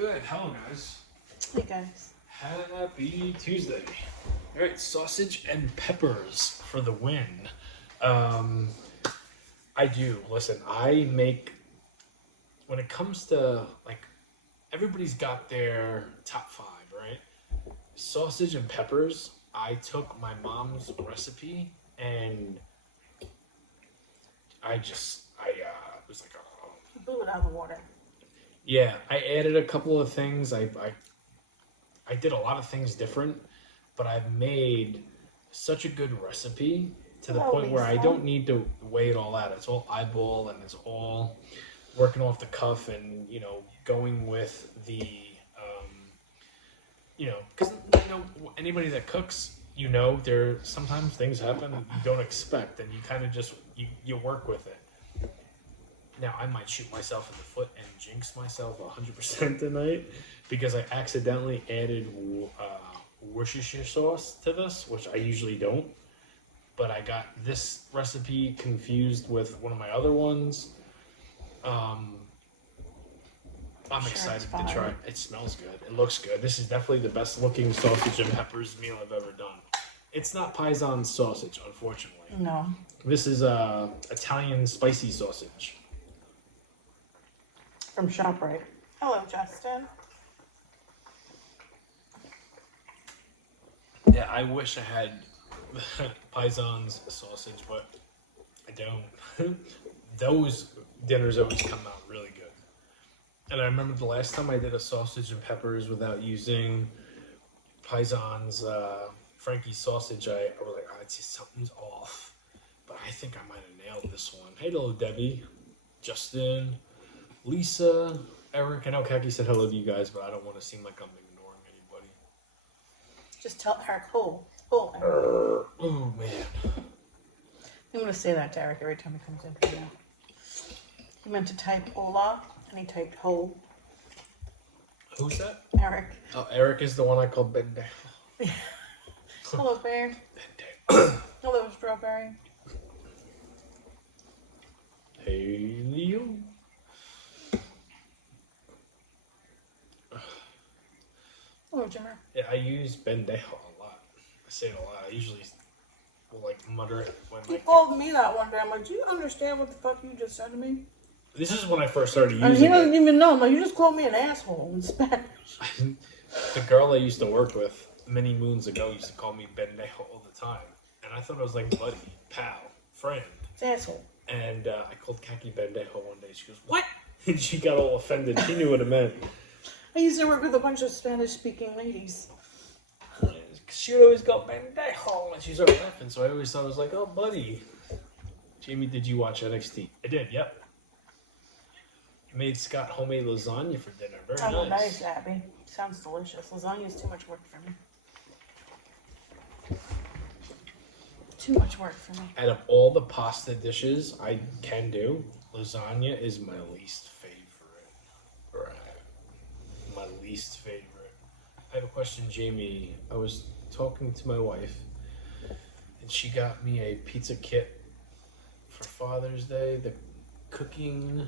Good. Hello, guys. Hey, guys. Happy Tuesday. All right, sausage and peppers for the win. I do. Listen, I make, when it comes to, like, everybody's got their top five, right? Sausage and peppers, I took my mom's recipe and I was like, oh. You blew it out of the water. Yeah, I added a couple of things. I did a lot of things different, but I've made such a good recipe to the point where I don't need to weigh it all out. It's all eyeball and it's all working off the cuff and, going with the, because anybody that cooks, there sometimes things happen you don't expect and you kind of just, you work with it. Now, I might shoot myself in the foot and jinx myself 100% tonight because I accidentally added Worcestershire sauce to this, which I usually don't. But I got this recipe confused with one of my other ones. I'm excited to try it. It smells good. It looks good. This is definitely the best looking sausage and peppers meal I've ever done. It's not Paisan sausage, unfortunately. No. This is Italian spicy sausage. From ShopRite. Hello, Justin. Yeah, I wish I had Paisan's sausage, but I don't. Those dinners always come out really good. And I remember the last time I did a sausage and peppers without using Paisan's Frankie's sausage, I was like, it's just something's off. But I think I might have nailed this one. Hey, hello, Debbie, Justin, Lisa, Eric. I know Kaki said hello to you guys, but I don't want to seem like I'm ignoring anybody. Just tell Eric, oh, man. I'm going to say that to Eric every time he comes in for now. He meant to type hola, and he typed ho. Who's that? Eric. Oh, Eric is the one I call Bende. Hello, Bear. Bende. Hello, Strawberry. Hey, Leo. Hello, Jimmer. Yeah, I use Bendejo a lot. I say it a lot. I usually will mutter it when He called me that one day. I'm like, do you understand what the fuck you just said to me? This is when I first started using And he doesn't it. even know. I'm like, you just called me an asshole in Spanish. The girl I used to work with many moons ago used to call me Bendejo all the time. And I thought I was like buddy, pal, friend. It's asshole. And I called Kaki Bendejo one day. She goes, what? And she got all offended. She knew what it meant. I used to work with a bunch of Spanish-speaking ladies. She would always go, Bendejo, and she's always laughing. So I always thought I was like, oh, buddy. Jamie, did you watch NXT? I did, yep. I made Scott homemade lasagna for dinner. Very Oh, nice. nice, Abby. Sounds delicious. Lasagna is too much work for me. Too much work for me. Out of all the pasta dishes I can do, lasagna is my least favorite. Right. My least favorite. I have a question, Jamie. I was talking to my wife, and she got me a pizza kit for Father's Day. The cooking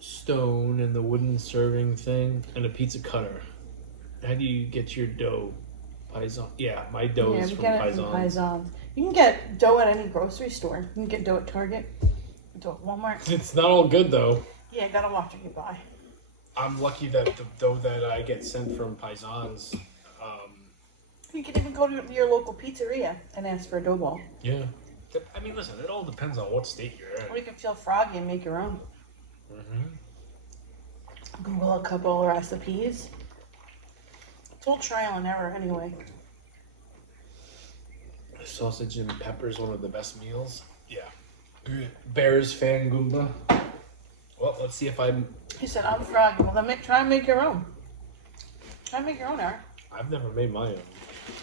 stone and the wooden serving thing, and a pizza cutter. How do you get your dough? Paisan? Yeah, my dough is from Paisan. You can get dough at any grocery store. You can get dough at Target, dough at Walmart. It's not all good though. Yeah, you gotta watch what you buy. I'm lucky that the dough that I get sent from Paisan's. You can even go to your local pizzeria and ask for a dough ball. Yeah. I mean, listen, it all depends on what state you're in. Or you can feel froggy and make your own. Mm-hmm. Google a couple of recipes. It's all trial and error anyway. Sausage and peppers, one of the best meals. Yeah. Bears fan Goomba. Well, let's see if I'm... He said, I'm froggy. Well, then try and make your own. Try and make your own, Eric. I've never made my own.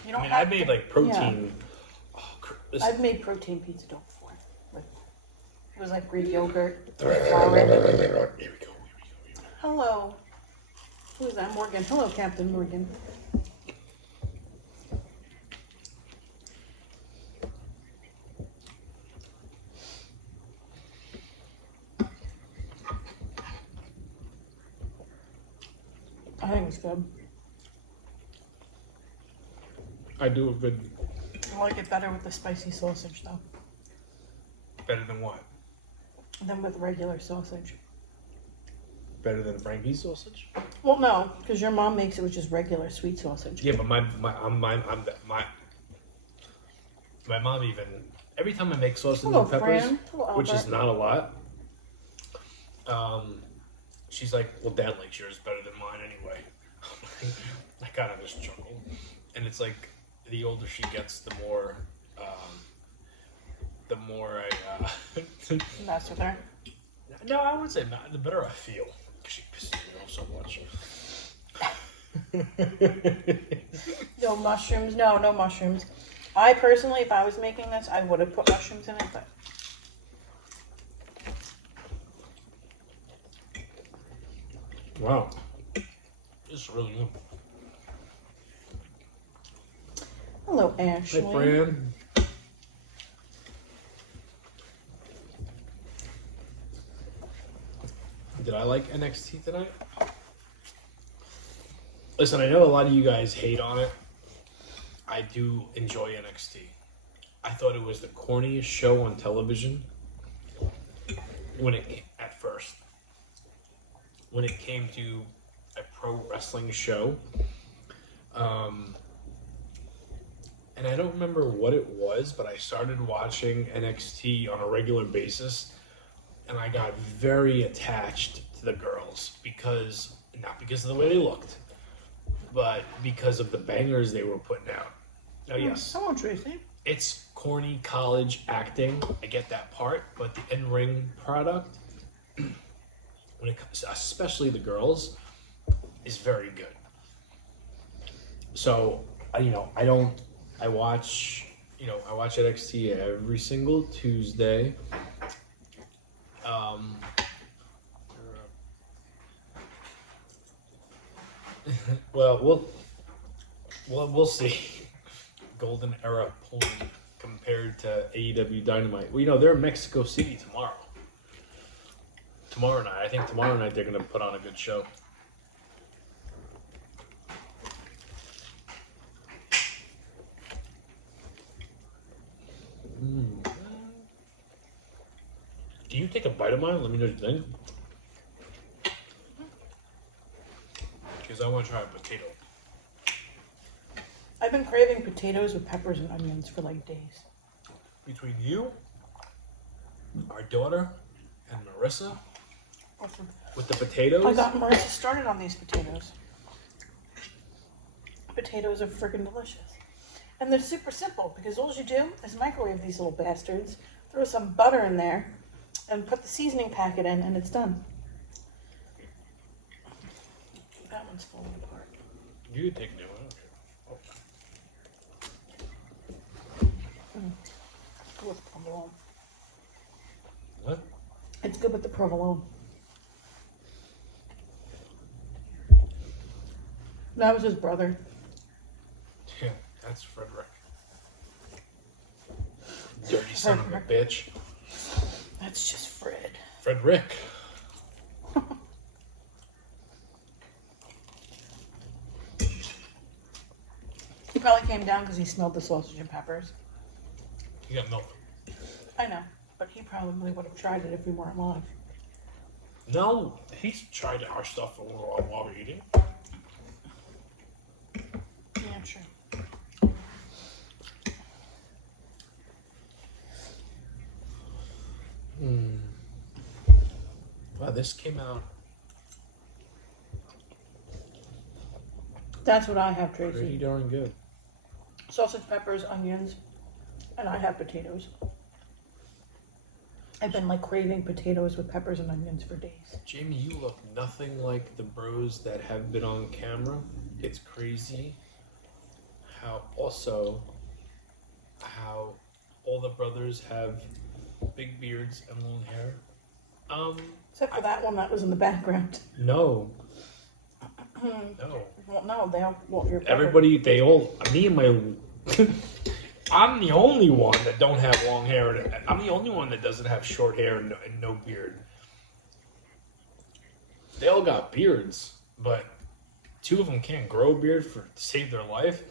You don't I made protein. Yeah. Oh, I've made protein pizza dough before. It was like Greek yogurt, flour in it. Here we go. Hello. Who's that? Morgan. Hello, Captain Morgan. was good. I do a good. I like it better with the spicy sausage, though, Better than what? than with regular sausage. Better than Frankie's sausage? Well, no, because your mom makes it with just regular sweet sausage. Yeah, but my mom even every time I make sausage Hello, and peppers, Fran. Hello, which is Albert. not a lot, she's like, "Well, Dad likes yours better than mine anyway." I kind of just chuckle, and it's like the older she gets, the more I. Mess with her. No, I wouldn't say the better I feel. She pisses me off so much. No mushrooms. No, no mushrooms. I personally, if I was making this, I would have put mushrooms in it, but Wow, this is really good. hello, Ashley. Hey, Fran. Did I like NXT tonight? Listen, I know a lot of you guys hate on it. I do enjoy NXT. I thought it was the corniest show on television at first. When it came to a pro wrestling show. And I don't remember what it was, but I started watching NXT on a regular basis, and I got very attached to the girls not because of the way they looked, but because of the bangers they were putting out. Now, yes, Hello, Tracy. it's corny college acting. I get that part, but the in-ring product, when it comes, especially the girls, is very good. So, I watch NXT every single Tuesday. Well, we'll see. Golden era pulling compared to AEW Dynamite. Well, they're in Mexico City tomorrow. Tomorrow night. I think tomorrow night they're going to put on a good show. Do you take a bite of mine? Let me know what you think. Because I want to try a potato. I've been craving potatoes with peppers and onions for like days. Between you, our daughter, and Marissa, Awesome. with the potatoes. I got Marissa started on these potatoes. Potatoes are freaking delicious. And they're super simple because all you do is microwave these little bastards, throw some butter in there, and put the seasoning packet in, and it's done. That one's falling apart. You take it. I don't care. Good with provolone. What? It's good with the provolone. That was his brother. Yeah, that's Frederick. Dirty son of a bitch. That's just Fred. Frederick. He probably came down because he smelled the sausage and peppers. You got milk. I know, but he probably would have tried it if we weren't live. No, he's tried our stuff while we're eating. Yeah, sure. Wow, this came out That's what I have, pretty Tracy. darn good. Sausage, peppers, onions, and I have potatoes. I've been like craving potatoes with peppers and onions for days. Jamie, you look nothing like the bros that have been on camera. It's crazy how all the brothers have big beards and long hair. Except for that one that was in the background. No. Well, no, they all. Well, your brother. Everybody, me and my, I'm the only one that don't have long hair. I'm the only one that doesn't have short hair and no beard. They all got beards, but two of them can't grow a beard to save their life,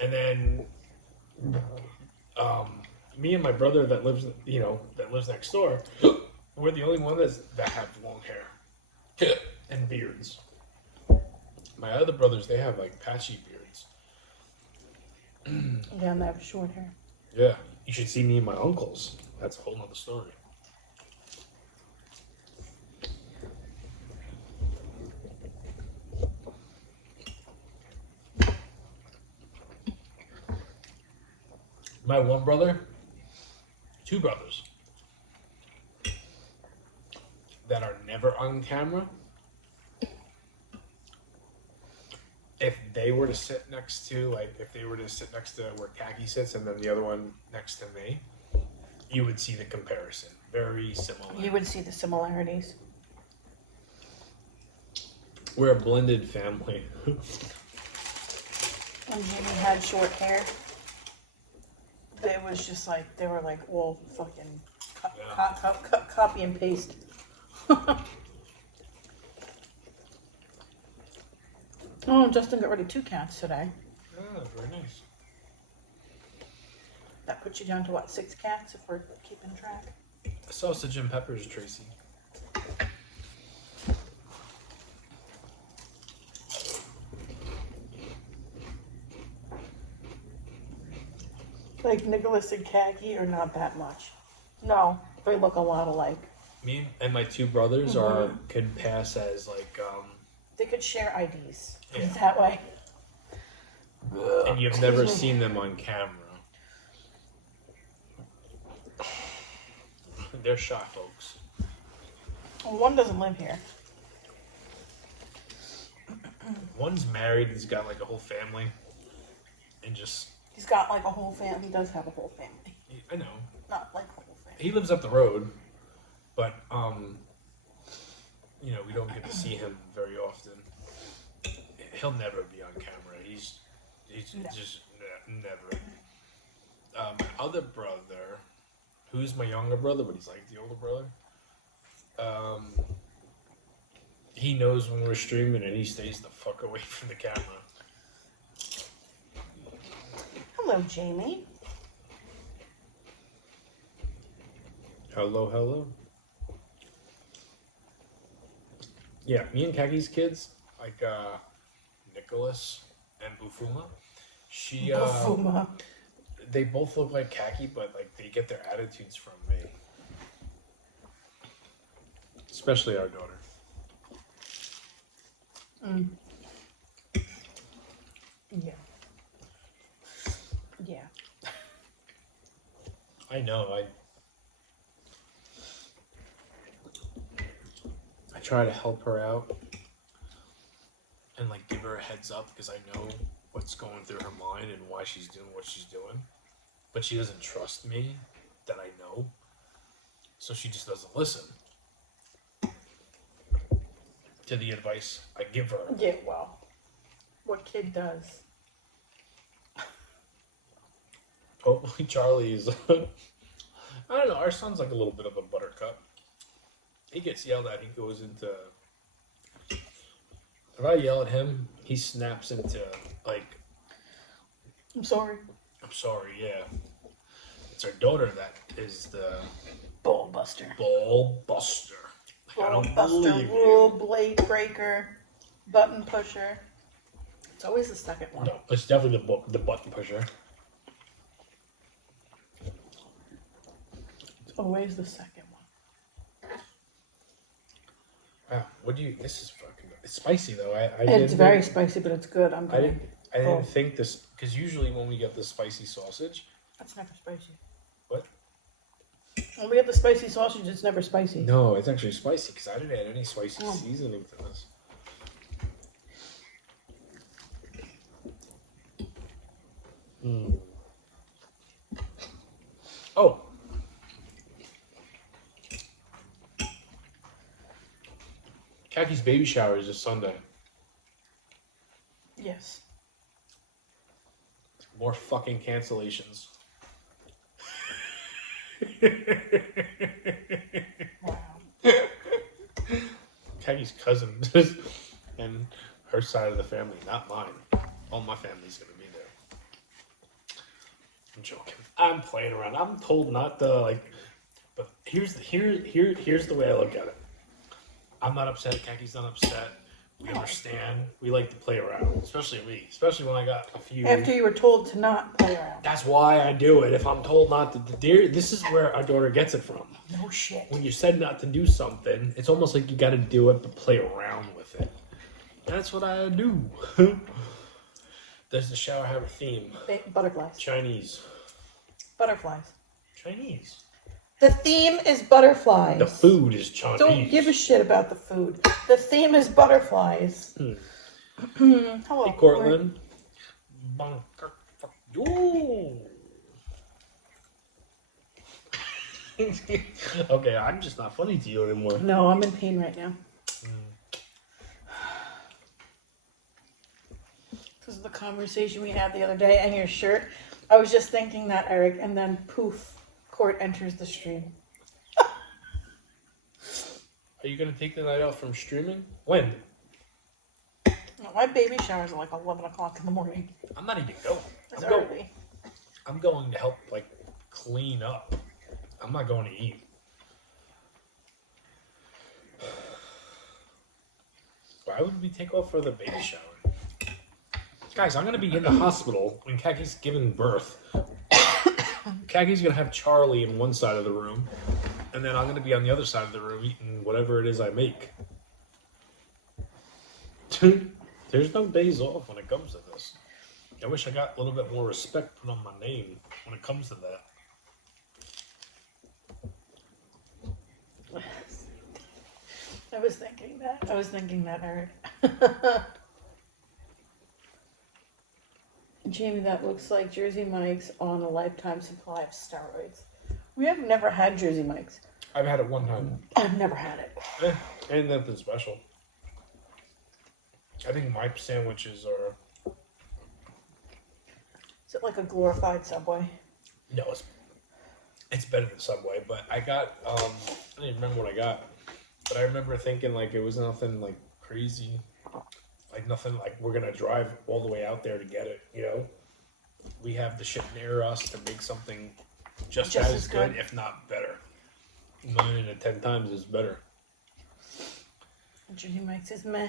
and then me and my brother that lives next door, we're the only one that have long hair and beards. My other brothers, they have like patchy beards. Yeah, and they have short hair. Yeah, you should see me and my uncles. That's a whole nother story. My one brother, two brothers that are never on camera. If they were to sit next to, where Khaki sits and then the other one next to me, you would see the comparison. Very similar. You would see the similarities. We're a blended family. When Jimmy had short hair, it was just like, they were like all fucking copy and paste. Oh, Justin got rid of 2 cats today. Oh, very nice. That puts you down to what, 6 cats if we're keeping track? Sausage and peppers, Tracy. Like Nicholas and Khaki are not that much. No, they look a lot alike. Me and my two brothers could pass as like They could share IDs. Yeah. That way. and you've never seen them on camera. They're shy folks. Well, one doesn't live here. One's married, he's got like a whole family. And just He's got like a whole family. He does have a whole family. I know. Not like a whole family. He lives up the road, but we don't get to see him very often. He'll never be on camera. He's No. just never. My other brother, who's my younger brother, but he's like the older brother. He knows when we're streaming, and he stays the fuck away from the camera. Hello, Jamie. Hello, hello. Yeah, me and Kaki's kids, like Nicholas and Bufuma. Bufuma. They both look like Kaki, but like they get their attitudes from me. Especially our daughter. Mm. Yeah. Yeah. I know. I try to help her out and like give her a heads up because I know what's going through her mind and why she's doing what she's doing. But she doesn't trust me that I know. So she just doesn't listen to the advice I give her. Yeah, well, what kid does? Hopefully Charlie is I don't know, our son's like a little bit of a buttercup. He gets yelled at, he goes into if I yell at him, he snaps into like I'm sorry. I'm sorry, yeah. It's our daughter that is the Ball buster. ball buster. Like, I Ball don't buster, believe rule you. blade breaker, button pusher. It's always the second one. No, it's definitely the button pusher. It's always the second one. Wow, this is fucking good. It's spicy though. I It's didn't very think- spicy, but it's good. I'm I gonna. didn't think this because usually when we get the spicy sausage, That's never spicy. what? When we get the spicy sausage, it's never spicy. No, it's actually spicy because I didn't add any spicy Oh. seasoning to this. Mm. Oh. Kaki's baby shower is this Sunday. Yes. More fucking cancellations. Wow. Kaki's cousin and her side of the family, not mine. All my family's gonna be there. I'm joking. I'm playing around. I'm told not to like, but here's the way I look at it. I'm not upset. Kaki's not upset. We understand. We like to play around, especially me. Especially when I got a few. After you were told to not play around. That's why I do it. If I'm told not to, this is where our daughter gets it from. No shit. When you said not to do something, it's almost like you got to do it, but play around with it. That's what I do. Does the shower have a theme? Butterflies. Chinese. Butterflies. Chinese. The theme is butterflies. The food is Chinese. Don't give a shit about the food. The theme is butterflies. Hello. Hey, Cortland. Ooh. Okay, I'm just not funny to you anymore. No, I'm in pain right now. Because of the conversation we had the other day and your shirt. I was just thinking that, Eric, and then poof, Court enters the stream. Are you going to take the night off from streaming? When? My baby showers are like 11 o'clock in the morning. I'm not even going. It's early. I'm going to help, like, clean up. I'm not going to eat. Why would we take off for the baby shower? Guys, I'm going to be in the hospital when Kaki's giving birth. Kaki's going to have Charlie in one side of the room, and then I'm going to be on the other side of the room eating whatever it is I make. Dude, there's no days off when it comes to this. I wish I got a little bit more respect put on my name when it comes to that. I was thinking that, Eric. Jamie, that looks like Jersey Mike's on a lifetime supply of steroids. We have never had Jersey Mike's. I've had it one time. I've never had it. Ain't nothing special. I think my sandwiches are... Is it like a glorified Subway? No, it's better than Subway, but I got, I don't even remember what I got, but I remember thinking, like, it was nothing, like, crazy, like, nothing, like, we're gonna drive all the way out there to get it, you know? We have the shit near us to make something just as good, if not better. 9 out of 10 times is better. Jersey Mike's is meh.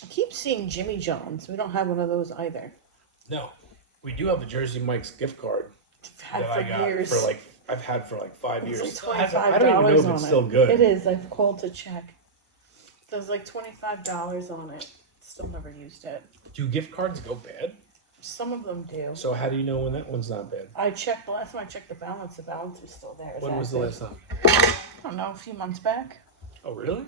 I keep seeing Jimmy John's. We don't have one of those either. No, we do have a Jersey Mike's gift card I've had for years. I've had for like 5 years. It's like $25 I don't even know if on it's it. still good. It is. I've called to check. There's like $25 on it. Still never used it. Do gift cards go bad? Some of them do. So how do you know when that one's not bad? I checked the last time I checked the balance was still there. It's When was the active. last time? I don't know, a few months back. Oh, really?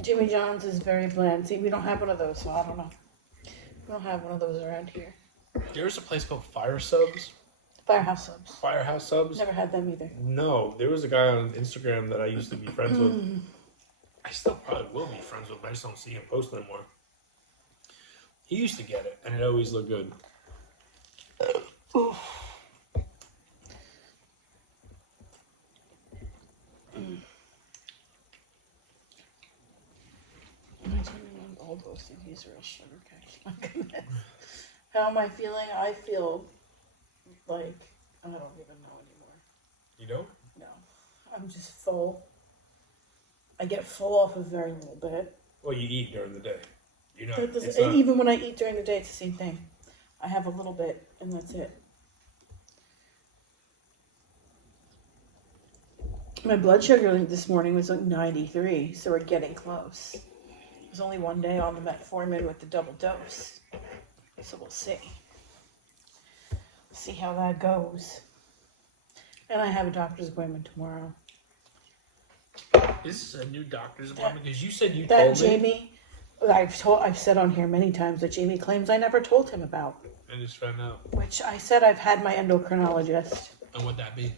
Jimmy John's is very bland. See, we don't have one of those, so I don't know. We don't have one of those around here. There's a place called Fire Subs. Firehouse subs. Firehouse Subs? Never had them either. No, there was a guy on Instagram that I used to be friends with. I still probably will be friends with, but I just don't see him post anymore. He used to get it, and it always looked good. Oof. Am I turning on all boasting? He's real sugar cake. My goodness. How am I feeling? I feel like I don't even know anymore. You know? No. I'm just full. I get full off a very little bit. Well, you eat during the day. You know, That doesn't- it's not, even when I eat during the day, it's the same thing. I have a little bit, and that's it. My blood sugar this morning was like 93, so we're getting close. There's only one day on the metformin with the double dose, so we'll see. See how that goes. And I have a doctor's appointment tomorrow. This is a new doctor's appointment because you said you That told me. Jamie, I've said on here many times that Jamie claims I never told him about. I just found out. Which I said I've had my endocrinologist And would that be?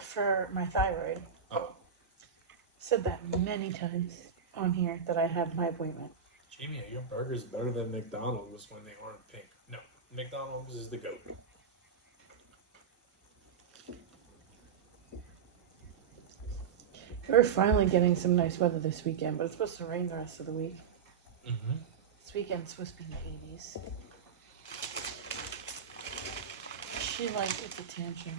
for my thyroid. Oh. Said that many times. on here that I had my appointment. Jamie, are your burgers better than McDonald's when they aren't pink? No, McDonald's is the goat. We're finally getting some nice weather this weekend, but it's supposed to rain the rest of the week. Mm-hmm. This weekend's supposed to be in the 80s. She likes its attention.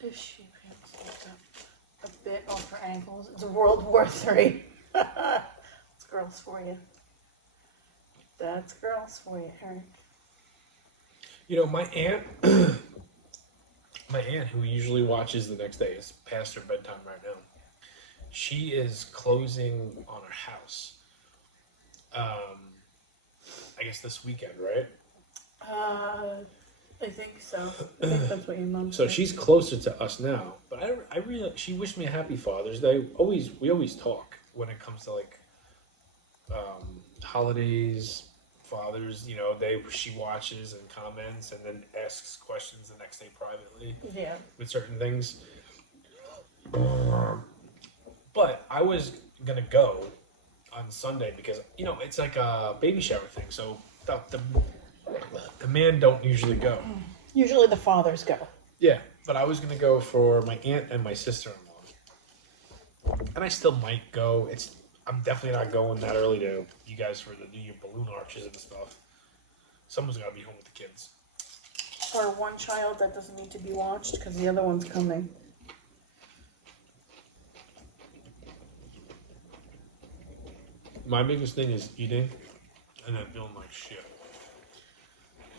If she pants up a bit off her ankles, it's World War III. It's girls for you. That's girls for you, Eric. You know, my aunt, who usually watches the next day, it's past her bedtime right now. She is closing on her house. I guess this weekend, right? I think so. I think that's what your mom So said. she's closer to us now. But I really, she wished me a happy Father's Day. We always talk when it comes to like holidays, fathers. You know, she watches and comments and then asks questions the next day privately Yeah. with certain things. But I was gonna go on Sunday because you know it's like a baby shower thing. So the man don't usually go. Usually the fathers go. Yeah, but I was gonna go for my aunt and my sister-in-law, and I still might go. I'm definitely not going that early to you guys for the New Year balloon arches and stuff. Someone's gotta be home with the kids. Or one child that doesn't need to be watched because the other one's coming. My biggest thing is eating and then feeling like shit.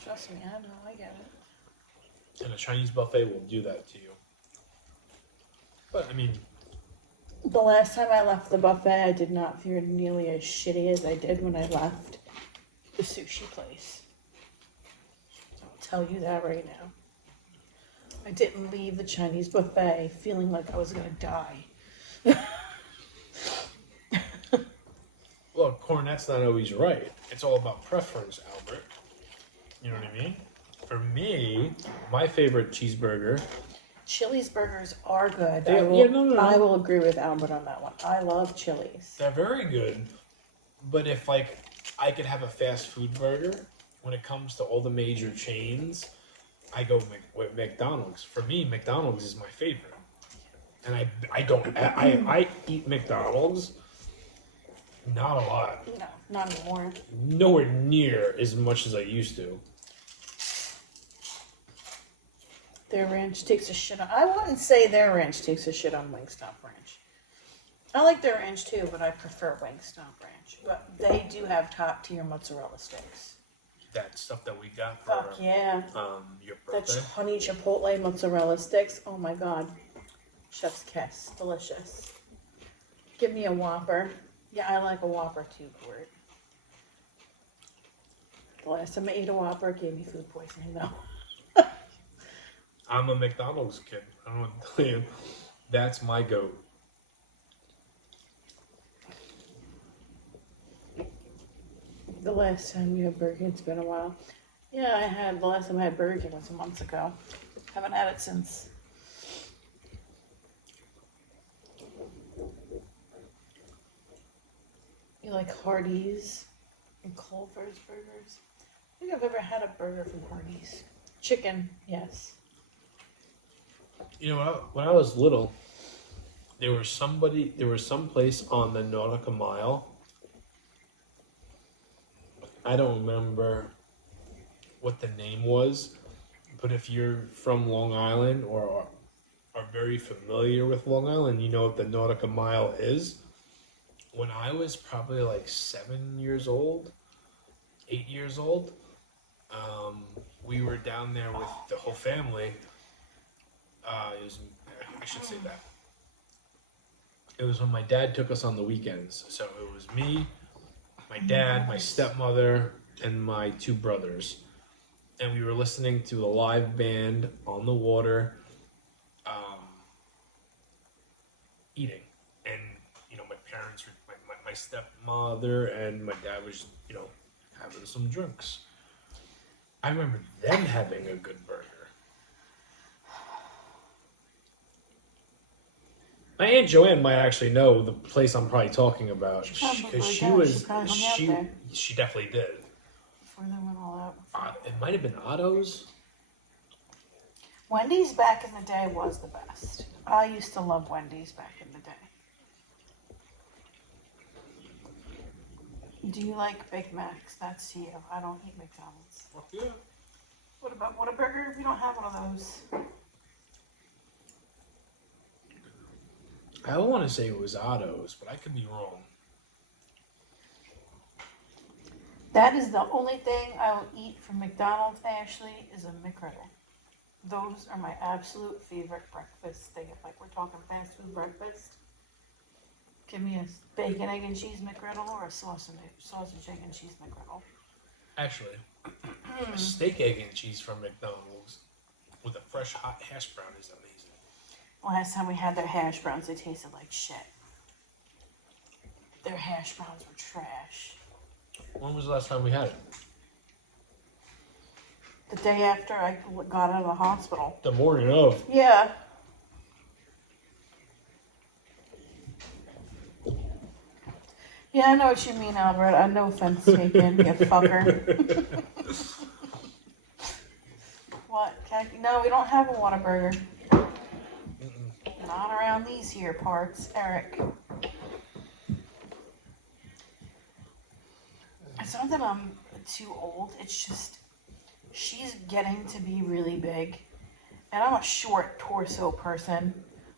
Trust me, I know, I get it. And a Chinese buffet will do that to you. But I mean, The last time I left the buffet, I did not feel nearly as shitty as I did when I left the sushi place. I'll tell you that right now. I didn't leave the Chinese buffet feeling like I was gonna die. well, cornet's not always right. It's all about preference, Albert. You know what I mean? For me, my favorite cheeseburger. Chili's burgers are good. Yeah, no. I will agree with Albert on that one. I love Chili's. They're very good. But if like I could have a fast food burger, when it comes to all the major chains, I go with McDonald's. For me, McDonald's is my favorite. And I eat McDonald's not a lot. No, not anymore. Nowhere near as much as I used to. Their ranch takes a shit on. I wouldn't say their ranch takes a shit on Wingstop ranch. I like their ranch too, but I prefer Wingstop ranch. But they do have top tier mozzarella sticks. That stuff that we got for Fuck yeah. your That birthday. honey chipotle mozzarella sticks. Oh my god. Chef's kiss. Delicious. Give me a Whopper. Yeah, I like a Whopper too, Court. The last time I ate a Whopper, it gave me food poisoning though. I'm a McDonald's kid. I don't know what to tell you. That's my goat. The last time we had Burger King, it's been a while. Yeah, the last time I had Burger King was months ago. Haven't had it since. You like Hardee's and Culver's burgers? I think I've ever had a burger from Hardee's. Chicken, yes. You know, when I was little, there was some place on the Nautica Mile. I don't remember what the name was, but if you're from Long Island or are very familiar with Long Island, you know what the Nautica Mile is. When I was probably like 7 years old, 8 years old, we were down there with the whole family. I should say that. It was when my dad took us on the weekends. So it was me, my dad, my stepmother, and my two brothers. And we were listening to a live band on the water, eating. And, you know, my parents, my stepmother and my dad was, you know, having some drinks. I remember them having a good burger. My Aunt Joanne might actually know the place I'm probably talking about. She probably Because does. she She was, probably hung out there. she definitely did. Before they went all out. It might have been Otto's. Wendy's back in the day was the best. I used to love Wendy's back in the day. Do you like Big Macs? That's you. I don't eat McDonald's. Fuck yeah. What about Whataburger? We don't have one of those. I want to say it was Otto's, but I could be wrong. That is the only thing I will eat from McDonald's, Ashley, is a McGriddle. Those are my absolute favorite breakfast. Like we're talking fast food breakfast. Give me a bacon, egg, and cheese McGriddle or a sausage, egg, and cheese McGriddle. Actually, a steak, egg, and cheese from McDonald's with a fresh hot hash brown is amazing. Last time we had their hash browns, they tasted like shit. Their hash browns were trash. When was the last time we had it? The day after I got out of the hospital. The morning of. Yeah. Yeah, I know what you mean, Albert. No offense taken, you fucker. What? No, we don't have a Whataburger. Not around these here parts, Eric. It's not that I'm too old. It's just she's getting to be really big. And I'm a short torso person.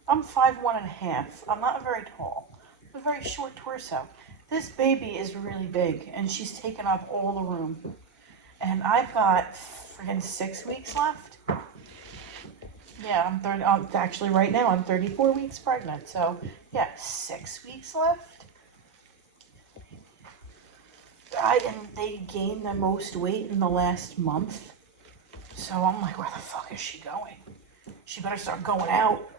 I'm 5'1.5". I'm not very tall. I'm a very short torso. This baby is really big, and she's taken up all the room. And I've got friggin' 6 weeks left. Yeah, I'm 30. Actually, right now I'm 34 weeks pregnant. So, yeah, 6 weeks left. They gained the most weight in the last month. So I'm like, where the fuck is she going? She better start going out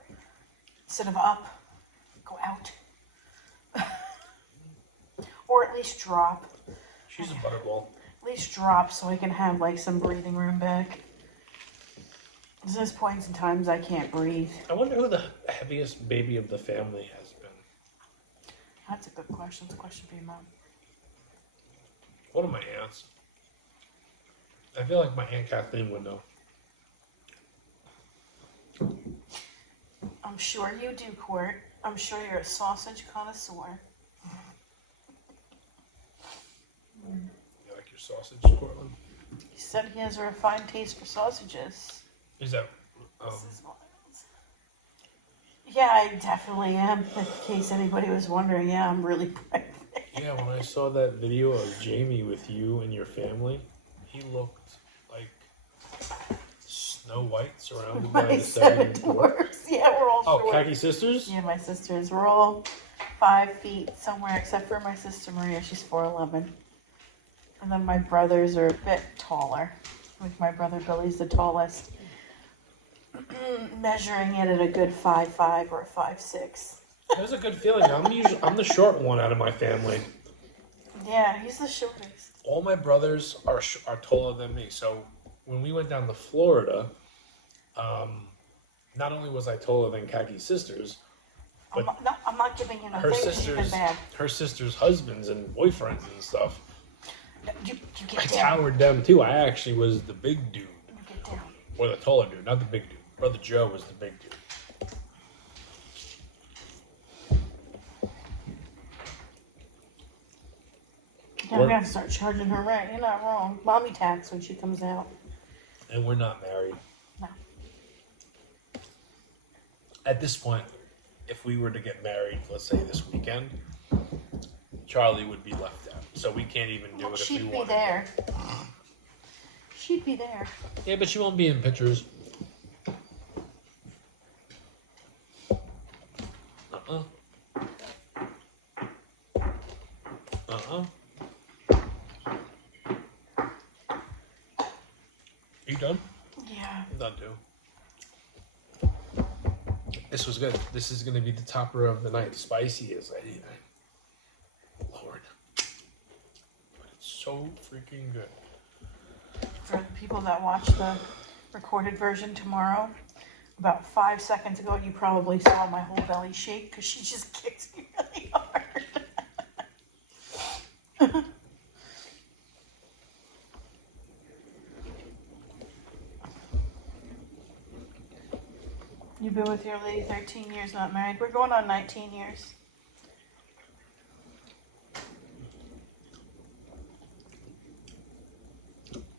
instead of up. Go out. Or at least drop. She's a butterball. At least drop so I can have like some breathing room back. There's points in times I can't breathe. I wonder who the heaviest baby of the family has been. That's a good question. That's a question for your mom. One of my aunts. I feel like my Aunt Kathleen would know. I'm sure you do, Court. I'm sure you're a sausage connoisseur. You like your sausage, Cortland? He said he has a refined taste for sausages. Is that... Yeah, I definitely am. In case anybody was wondering, yeah, I'm really pregnant. Yeah, when I saw that video of Jamie with you and your family, he looked like Snow White surrounded by My the 7 7 dwarfs. Yeah, we're all Oh, short. khaki sisters? Yeah, my sisters. We're all 5 feet somewhere, except for my sister Maria. She's 4'11". And then my brothers are a bit taller. Like my brother Billy's the tallest. Measuring it at a good 5'5" or a 5'6". There's a good feeling. I'm the short one out of my family. Yeah, he's the shortest. All my brothers are taller than me. So when we went down to Florida, not only was I taller than Khaki sisters, but I'm not giving you no her things. You've been sisters, bad. her sisters' husbands and boyfriends and stuff. You I get down. towered them too. I actually was the big dude, You get down. or the taller dude, not the big dude. Brother Joe was the big dude. Yeah, we're gonna start charging her rent. You're not wrong. Mommy tax when she comes out. And we're not married. No. At this point, if we were to get married, let's say this weekend, Charlie would be left out. So we can't even do it if we She'd be wanted. there. She'd be there. Yeah, but she won't be in pictures. You done? Yeah. I'm done too. This was good. This is gonna be the topper of the night. Spicy as anything. Lord. But it's so freaking good. For the people that watch the recorded version tomorrow, I'm about 5 seconds ago, you probably saw my whole belly shake because she just kicked me really hard. You've been with your lady 13 years, not married. We're going on 19 years.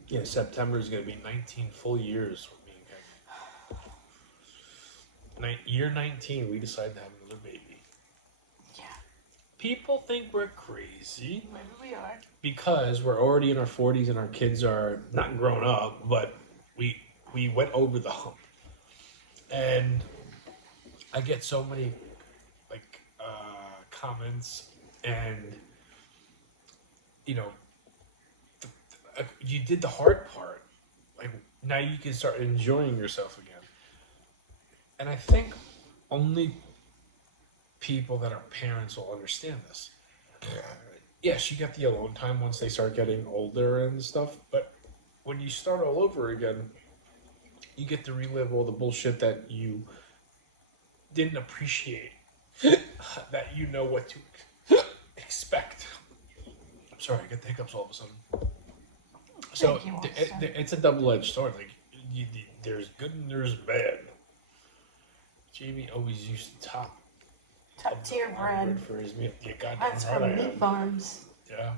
Yeah, September is going to be 19 full years with me and Kevin. Year 19, we decided to have another baby. Yeah, People think we're crazy maybe we are. because we're already in our 40s and our kids are not grown up, but we went over the hump. And I get so many like comments, and you know, you did the hard part. Like now you can start enjoying yourself again. And I think only people that are parents will understand this. Yes, you get the alone time once they start getting older and stuff, but when you start all over again, you get to relive all the bullshit that you didn't appreciate, that you know what to expect. I'm sorry, I get the hiccups all of a sudden. So Thank you, Austin. it's a double-edged sword. Like there's good and there's bad. Jamie always used to top tier bread. for his meat. You goddamn That's right from I am. Meat Farms. Yeah.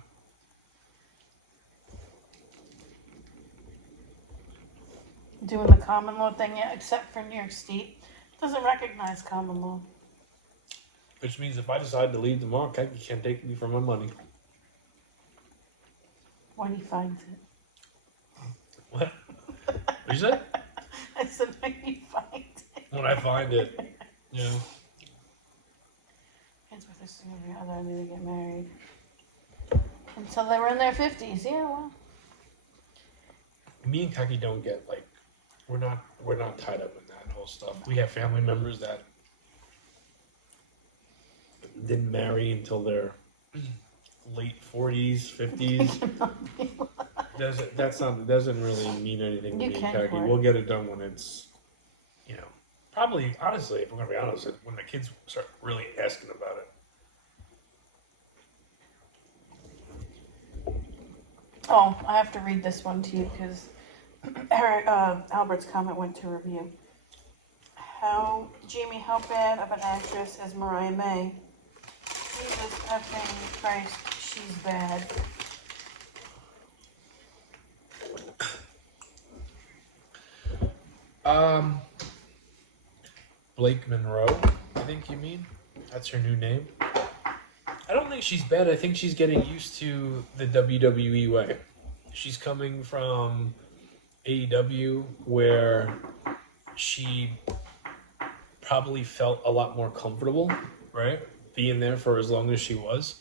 Doing the common law thing, yeah, except for New York State. Doesn't recognize common law. Which means if I decide to leave tomorrow, Keki can't take me for my money. When he finds it. What? What you said? I said when he finds it. When I find it. Yeah. Kids with this thing every other, they get married. Until they were in their 50s, yeah, well. Me and Keki don't get like we're not tied up in that whole stuff. We have family members that didn't marry until their late 40s, 50s. Doesn't really mean anything to You me and can Keki. court. We'll get it done when it's, probably, honestly, if we're going to be honest, when the kids start really asking about it. Oh, I have to read this one to you because Albert's comment went to review. Jamie, how bad of an actress is Mariah May? Jesus effing Christ, she's bad. Blake Monroe, I think you mean? That's her new name. I don't think she's bad. I think she's getting used to the WWE way. She's coming from AEW, where she probably felt a lot more comfortable, right? Being there for as long as she was,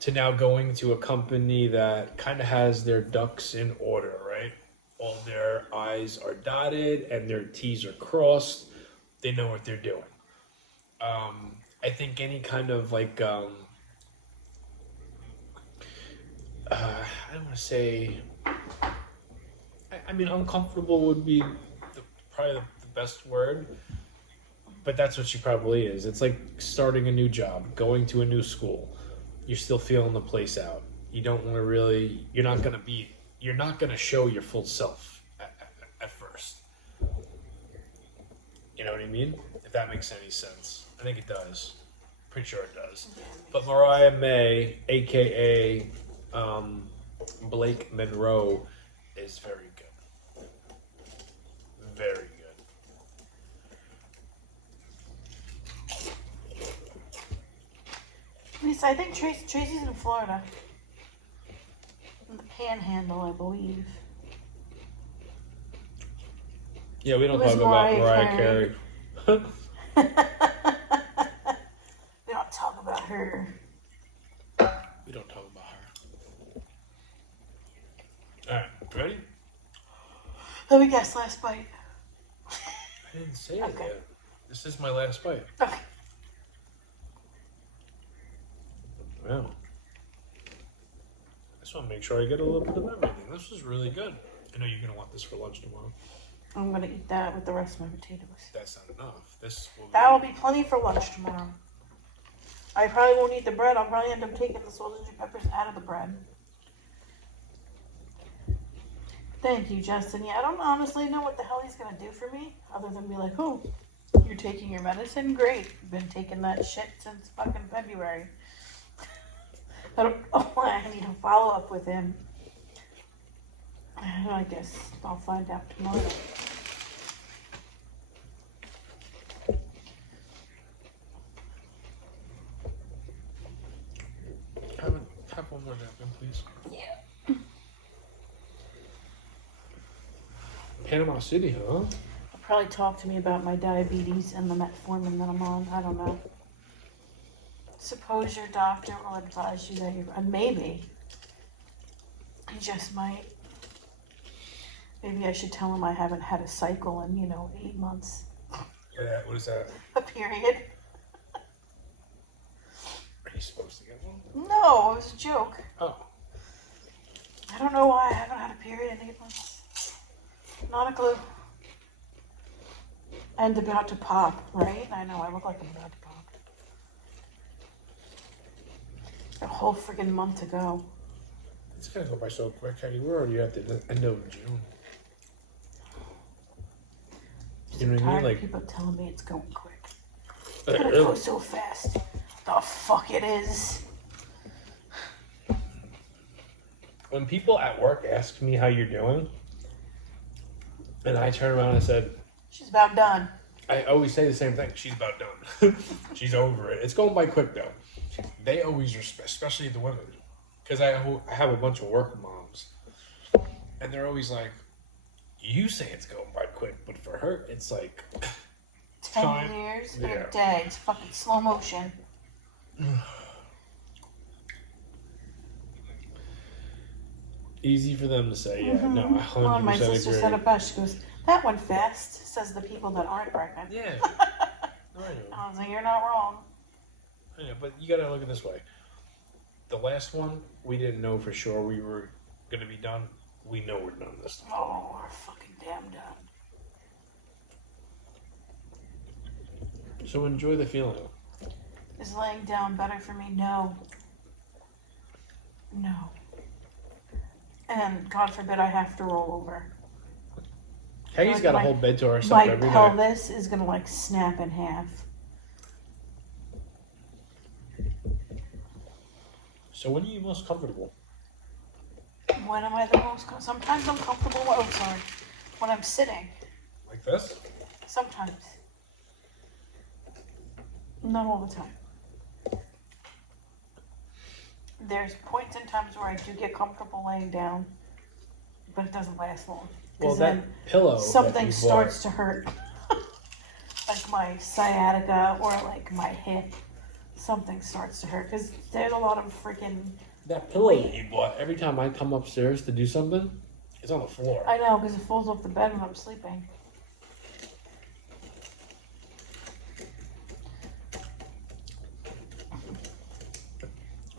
to now going to a company that kind of has their ducks in order, right? All their I's are dotted and their T's are crossed. They know what they're doing. I think any kind of like, I don't want to say, I mean, uncomfortable would be probably the best word, but that's what she probably is. It's like starting a new job, going to a new school. You're still feeling the place out. You don't want to really, you're not going to show your full self at first. You know what I mean? If that makes any sense. I think it does. Pretty sure it does. But Mariah May, aka Blake Monroe, is very good. Very good. Lisa, I think Tracy's in Florida. In the Panhandle, I believe. Yeah, we don't It was talk about Mariah Mariah Carey. We don't talk about her. We don't talk about her. Alright, ready? Let me guess, last bite. I didn't say it Okay. yet. This is my last bite. Okay. Wow. I just want to make sure I get a little bit of everything. This is really good. I know you're going to want this for lunch tomorrow. I'm gonna eat that with the rest of my potatoes. That's not enough. This will be... That'll be plenty for lunch tomorrow. I probably won't eat the bread. I'll probably end up taking the sausage and peppers out of the bread. Thank you, Justin. Yeah, I don't honestly know what the hell he's gonna do for me, other than be like, "Oh, you're taking your medicine? Great. Been taking that shit since fucking February." I don't know why I need to follow up with him. I guess I'll find out tomorrow. Have one more napkin, please. Yeah. Panama City, huh? He'll probably talk to me about my diabetes and the metformin that I'm on. I don't know. Suppose your doctor will advise you that you're... And maybe. He just might. Maybe I should tell him I haven't had a cycle in, 8 months. Yeah, what is that? A period. Are you supposed to get one? No, it was a joke. Oh. I don't know why I haven't had a period in 8 months. Not a clue. And about to pop, right? I know, I look like I'm about to pop. A whole friggin' month to go. It's gonna go by so quick, Heidi. We're already at the end of June. You know what I mean? Like, people telling me it's going quick. It's gonna go so fast. The fuck it is. when people at work ask me how you're doing, and I turn around and said, "She's about done." I always say the same thing. She's about done. She's over it. It's going by quick though. They always respect, especially the women, because I have a bunch of work moms, and they're always like, "You say it's going by quick, but for her, it's like 10 years in Yeah. a day. It's fucking slow motion. Easy for them to say, yeah. No, I 100% Well, my sister agree. said it best. She goes, "That went fast," says the people that aren't pregnant. Yeah. I know. I was like, "You're not wrong." I know, but you gotta look at it this way. The last one, we didn't know for sure we were gonna be done. We know we're done this time. Oh, we're fucking damn done. So enjoy the feeling. Is laying down better for me? No. No. And God forbid I have to roll over. Haggie's Like got a my- whole bed to herself My every night. pelvis is gonna like snap in half. So when are you most comfortable? When am I the most? Sometimes I'm comfortable. Oh, sorry. When I'm sitting. Like this? Sometimes. Not all the time. There's points and times where I do get comfortable laying down, but it doesn't last long. Well, Because that then pillow. something that you starts to hurt. Like my sciatica or like my hip. Something starts to hurt. Because there's a lot of freaking... That pillow that you bought, every time I come upstairs to do something, it's on the floor. I know, because it falls off the bed when I'm sleeping.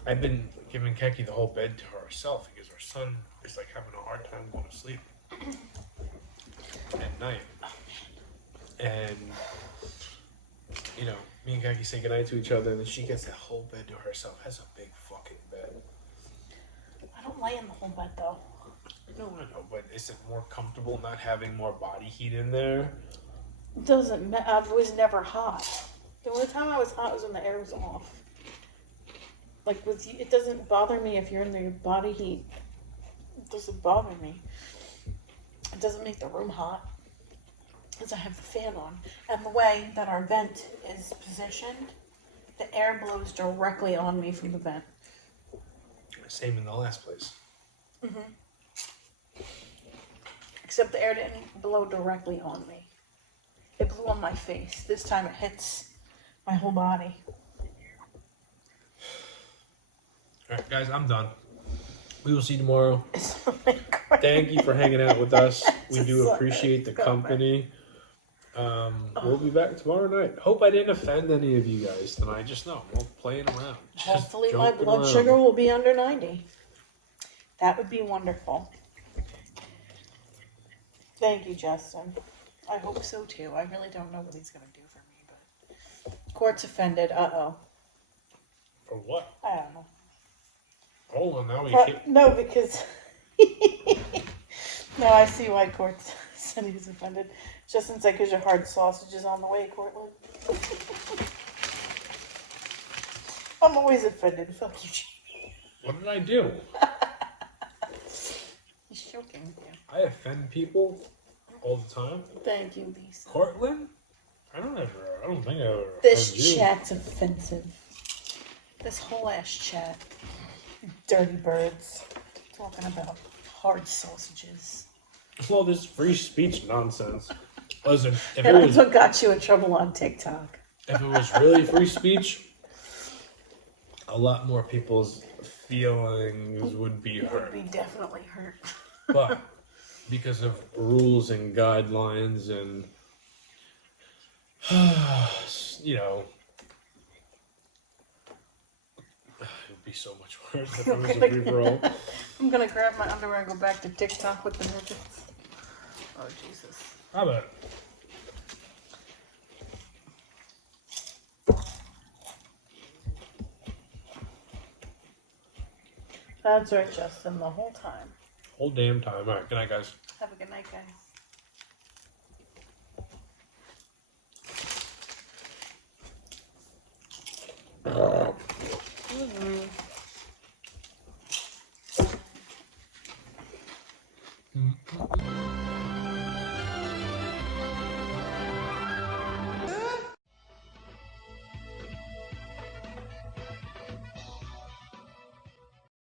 I've been giving Keki the whole bed to herself because her son is like having a hard time going to sleep at night. And, you know, me and Keki say goodnight to each other, and then she gets that whole bed to herself. Has a big fucking bed. I don't lay in the whole bed, though. No, I know, but is it more comfortable not having more body heat in there? It doesn't matter. I was never hot. The only time I was hot was when the air was off. Like with you, it doesn't bother me if you're in your body heat. It doesn't bother me. It doesn't make the room hot. Because I have the fan on. And the way that our vent is positioned, the air blows directly on me from the vent. Same in the last place. Except the air didn't blow directly on me. It blew on my face. This time it hits my whole body. Alright, guys, I'm done. We will see you tomorrow. It's like crazy. Thank you for hanging out with us. We do Sorry. appreciate the company. We'll be back tomorrow night. Hope I didn't offend any of you guys tonight. Just know, we're playing around. Just Hopefully my joking blood around. sugar will be under 90. That would be wonderful. Thank you, Justin. I hope so too. I really don't know what he's gonna do for me, but court's offended. Uh-oh. For what? I don't know. Hold on, now we But, can't. no, because no, I see why court said he was offended. Justin said because your hard sausage is on the way, Cortland. I'm always offended. Fuck you, Jamie. What did I do? He's joking with you. I offend people all the time. Thank you, Lisa. Cortland? I don't think I ever This offend you. chat's offensive. This whole ass chat. Dirty birds. Talking about hard sausages. Well, this free speech nonsense. Listen, if it That's was what got you in trouble on TikTok. really free speech, a lot more people's feelings would be It would hurt. be definitely hurt. But because of rules and guidelines and you know, it would be so much worse if it was a free for all. I'm gonna grab my underwear and go back to TikTok with the midgets. Oh, Jesus. How about it? That's right, Justin, the whole time. Whole damn time. All right, good night, guys. Have a good night, guys.